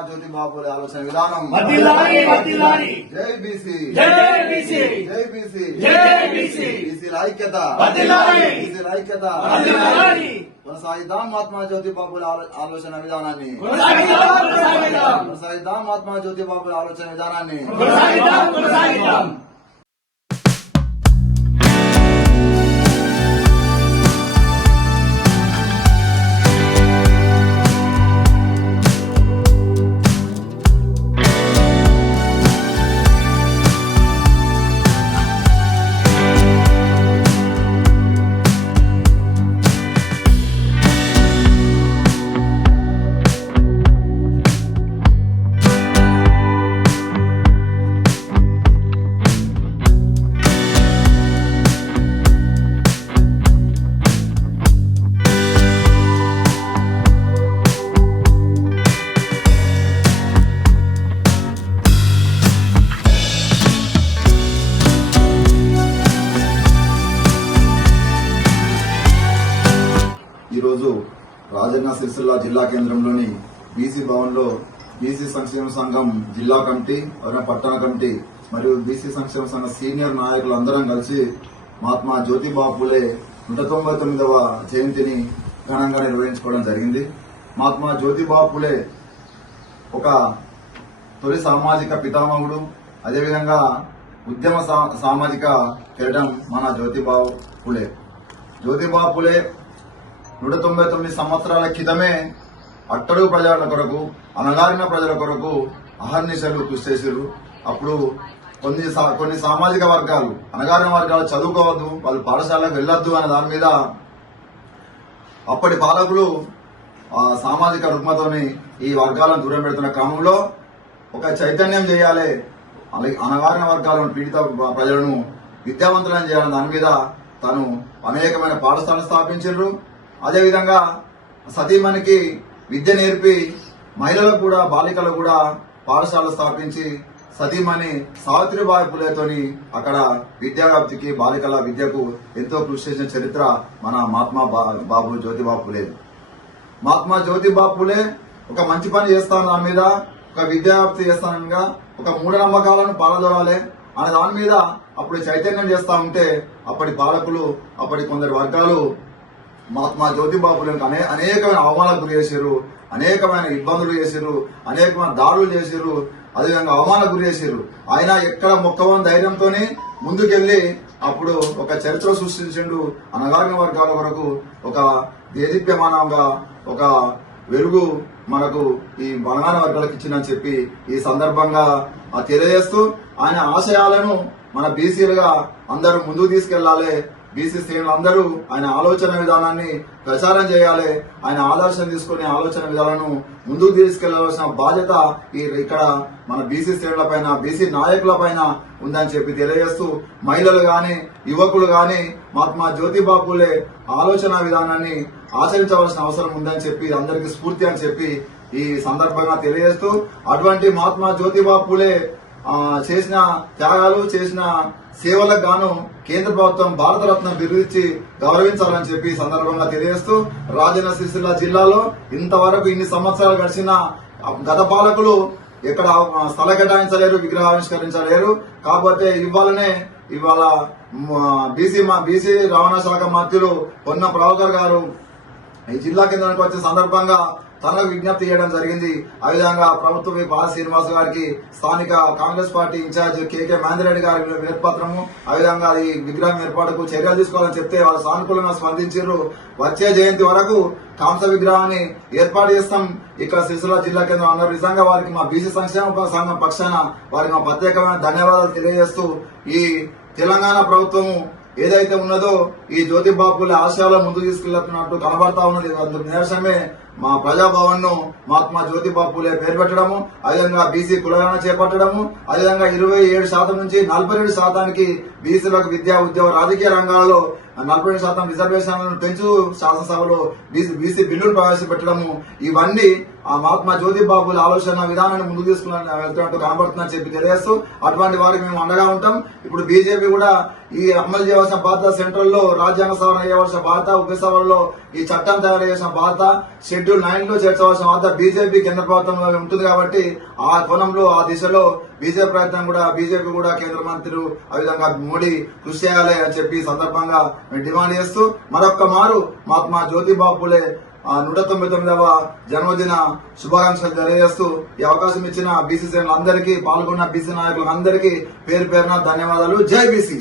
महात्मा ज्योतिबा फुले आलोचना विधानम जय BC BC ऐक्यत కొనసాగిద్దాం మహాత్మా జ్యోతిబా ఫులే ఆలోచన విధానాన్ని కొనసాగిద్దాం మహాత్మా జ్యోతిబా ఫులే ఆలోచన విధానాన్ని ఈరోజు రాజన్న సిరిసిల్ల జిల్లా కేంద్రంలోని బీసీ భవన్ లో బీసీ సంక్షేమ సంఘం జిల్లా కమిటీ పట్టణ కమిటీ మరియు బీసీ సంక్షేమ సంఘ సీనియర్ నాయకులందరం కలిసి మహాత్మా జ్యోతిబా ఫులే 199వ జయంతిని ఘనంగా నిర్వహించుకోవడం జరిగింది. మహాత్మా జ్యోతిబా ఫులే ఒక తొలి సామాజిక పితామహుడు, అదేవిధంగా ఉద్యమ సామాజిక కిరీటం మన జ్యోతిబా ఫులే. జ్యోతిబా ఫులే 199 సంవత్సరాల క్రితమే అట్టడుగు ప్రజల కొరకు, అణగారిన ప్రజల కొరకు అహర్నిశలు కృషి చేశారు. అప్పుడు కొన్ని సామాజిక వర్గాలు, అణగారిన వర్గాలు చదువుకోవద్దు, వాళ్ళు పాఠశాలకు వెళ్లొద్దు అనే దాని మీద అప్పటి పాలకులు సామాజిక రుగ్మతోని ఈ వర్గాలను దూరం పెడుతున్న క్రమంలో ఒక చైతన్యం చేయాలి, అణగారిన వర్గాలను, పీడిత ప్రజలను విద్యావంతులను చేయాలని దాని మీద తను అనేకమైన పాఠశాలలు స్థాపించారు. అదేవిధంగా సతీమణికి విద్య నేర్పి మహిళలకు కూడా, బాలికలకు కూడా పాఠశాలలు స్థాపించి సతీమణి సావిత్రిబాయి ఫులేతోని అక్కడ విద్యావ్యాప్తికి, బాలికల విద్యకు ఎంతో కృషి చేసిన చరిత్ర మన మహాత్మా బాబు జ్యోతిబా ఫులే. మహాత్మా జ్యోతిబా ఫులే ఒక మంచి పని చేస్తాను దాని మీద, ఒక విద్యావ్యాప్తి చేస్తానగా, ఒక మూఢనమ్మకాలను పాలదోడాలి అనే దాని మీద అప్పుడు చైతన్యం చేస్తా ఉంటే అప్పటి పాలకులు, అప్పటి కొందరు వర్గాలు మహాత్మా జ్యోతిబా ఫులేకి అనేకమైన అవమానాలకు గురి చేశారు, అనేకమైన ఇబ్బందులు చేశారు, అనేకమైన దాడులు చేశారు, అదేవిధంగా అవమానాలకు గురి చేశారు. ఆయన ఎక్కడ మొక్కవని ధైర్యంతోనే ముందుకెళ్లి అప్పుడు ఒక చరిత్ర సృష్టించిండు. అణగారిన వర్గాల వరకు ఒక దేదీప్యమానంగా ఒక వెలుగు మనకు ఈ బలగాన వర్గాలకు ఇచ్చిందని చెప్పి ఈ సందర్భంగా తెలియజేస్తూ ఆయన ఆశయాలను మన బీసీలుగా అందరూ ముందుకు తీసుకెళ్లాలి. బీసీ శ్రేణులు అందరూ ఆయన ఆలోచన విధానాన్ని ప్రచారం చేయాలి. ఆయన ఆదర్శం తీసుకుని ఆలోచన విధానాలను ముందుకు తీసుకెళ్లవలసిన బాధ్యత ఇక్కడ మన బీసీ శ్రేణుల పైన, బీసీ నాయకుల పైన ఉందని చెప్పి తెలియజేస్తూ మహిళలు గాని, యువకులు గాని మహాత్మా జ్యోతిబా ఫులే ఆలోచన విధానాన్ని ఆచరించవలసిన అవసరం ఉందని చెప్పి అందరికీ స్ఫూర్తి అని చెప్పి ఈ సందర్భంగా తెలియజేస్తూ అటువంటి మహాత్మా జ్యోతిబా ఫులే చేసిన త్యాగాలు, చేసిన సేవలకు గాను కేంద్ర ప్రభుత్వం భారతరత్న బిరుదిచ్చి గౌరవించాలని చెప్పి సందర్భంగా తెలియజేస్తూ రాజన్న సిరిసిల్ల జిల్లాలో ఇంతవరకు ఇన్ని సంవత్సరాలు గడిచిన గత పాలకులు ఎక్కడ స్థల కేటాయించలేరు, విగ్రహావిష్కరించలేరు. కాబట్టి ఇవాళ బీసీ రవాణా శాఖ మంత్రులు పొన్న ప్రభాకర్ గారు ఈ జిల్లా కేంద్రానికి వచ్చే సందర్భంగా తనకు విజ్ఞప్తి చేయడం జరిగింది. ఆ విధంగా ప్రభుత్వ పాల శ్రీనివాస్ గారికి, స్థానిక కాంగ్రెస్ పార్టీ ఇన్ఛార్జ్ కేకే మహేందర్ గారి వినతిపత్రము, ఆ విధంగా ఈ విగ్రహం ఏర్పాటుకు చర్యలు తీసుకోవాలని చెప్తే వాళ్ళు సానుకూలంగా స్పందించారు. వచ్చే జయంతి వరకు కాంస విగ్రహాన్ని ఏర్పాటు చేస్తాం ఇక్కడ సిరిసిల్ల జిల్లా కేంద్రం అన్నారు. నిజంగా వారికి మా బీసీ సంక్షేమ సంఘం పక్షాన వారికి మా ప్రత్యేకమైన ధన్యవాదాలు తెలియజేస్తూ ఈ తెలంగాణ ప్రభుత్వము ఏదైతే ఉన్నదో ఈ జ్యోతిబా ఫులే ఆశయాలను ముందుకు తీసుకెళ్తున్నట్టు కనబడతా ఉన్నది. అందుకు నిదర్శనమే మా ప్రజాభవన్ ను మహాత్మా జ్యోతిబా ఫులే పేరు పెట్టడము, అదేవిధంగా బీసీ కులగణన చేపట్టడము, అదేవిధంగా 27% నుంచి 42% బీసీలకు విద్యా, ఉద్యోగ, రాజకీయ రంగాల్లో 40% రిజర్వేషన్లను పెంచు శాసనసభలో బీసీ బిల్లులు ప్రవేశపెట్టడము ఇవన్నీ ఆ మహాత్మా జ్యోతిబాబుల ఆలోచన విధానాన్ని ముందుకు తీసుకుని వెళ్తున్నట్టు కనబడుతుందని చెప్పి తెలియజేస్తూ అటువంటి వారికి మేము అండగా ఉంటాం. ఇప్పుడు బీజేపీ కూడా ఈ అమలు చేయవలసిన బాధ్యత, సెంట్రల్ లో రాజ్యాంగ సవరణ చేయవలసిన బాధ్యత, ఉప సభలో ఈ చట్టం తయారు చేసిన బాధ్యత, షెడ్యూల్ 9 లో చేర్చవలసిన బాధ్యత బీజేపీ కేంద్ర ప్రభుత్వంలో ఉంటుంది. కాబట్టి ఆ కోణంలో ఆ దిశలో బీజేపీ కూడా కేంద్ర మంత్రులు ఆ విధంగా మోడీ కృషి చేయాలి అని చెప్పి సందర్భంగా మేము డిమాండ్ చేస్తూ మరొక్క మారు మహాత్మా జ్యోతిబాబు ఫులే 199వ జన్మదిన శుభాకాంక్షలు తెలియజేస్తూ ఈ అవకాశం ఇచ్చిన బీసీ శ్రేణులందరికీ, పాల్గొన్న బీసీ నాయకులందరికీ పేరు పేరున ధన్యవాదాలు. జై బీసీ.